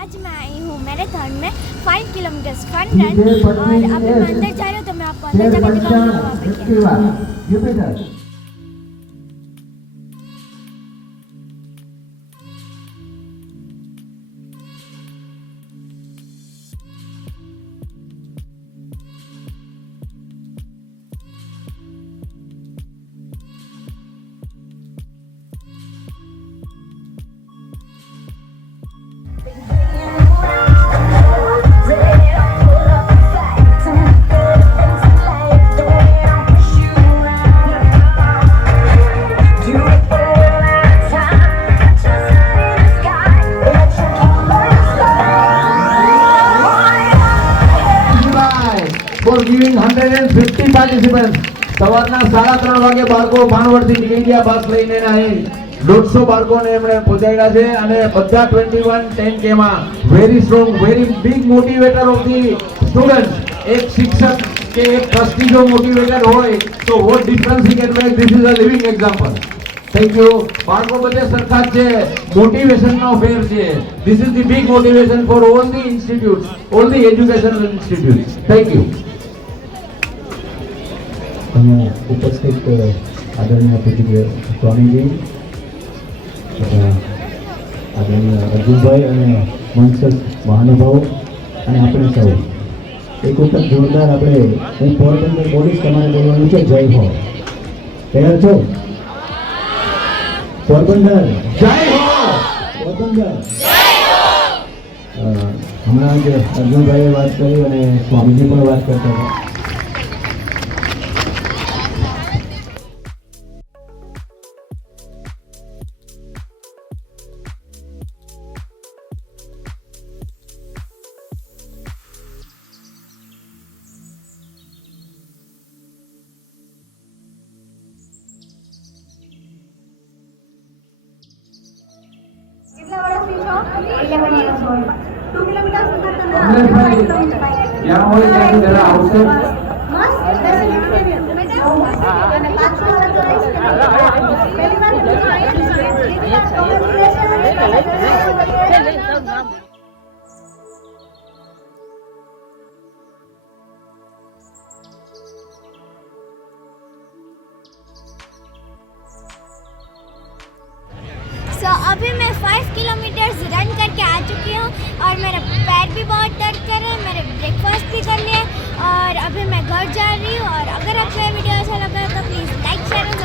आज मैं आई हूँ मैराथन में 5 किलोमीटर फन रन और अभी मैं अंदर जा रही हूँ तो मैं आपको अंदर जाकर दिखाऊंगा वहाँ पे क्या है। For giving 150 participants. સવારના 3:30 વાગે બાળકો ભાણવડથી નીકળી ગયા બસ લઈને અહીં 150 બાળકોને એમણે પહોંચાડ્યા છે અને બધા 21 10K માં very strong very big motivator of the students. એક શિક્ષક કે એક ટ્રસ્ટી જો મોટિવેટર હોય તો what difference he can make. This is a living example. Thank you. બાળકો બધે સરખા જ છે, મોટિવેશનનો ફેર છે. This is the big motivation for all the institutes, all the educational institutes. Thank you. ઉપસ્થિત આદરણીય પૂજ્ય સ્વામીજી, આદરણીય અર્જુનભાઈ અને મંચસ્થ મહાનુભાવો અને આપણે સૌ એક વખત જોરદાર આપણે હું પોરબંદર બોલીશ, તમારે બોલવાનું છે જય હો. તૈયાર છો? પોરબંદર જય હો. પોરબંદર હમણાં જ અર્જુનભાઈએ વાત કરી અને સ્વામીજી પણ વાત કરતા હતા. કેટલા વર્ષની છો? 11 years old. 2 કિલોમીટર સુધી તમે જ્યાં હોય ત્યાંથી જરા આવશે. મસ્ત અને પાછું હવે તો રહીશ કે પહેલી વાર So, अभी मैं 5 किलोमीटर्स रन करके आ चुकी हूँ और मेरे पैर भी बहुत दर्द कर रहे हैं. मैंने ब्रेकफास्ट भी कर लिया और अभी मैं घर जा रही हूँ. और अगर आपको ये वीडियो अच्छा लगा तो प्लीज़ लाइक शेयर और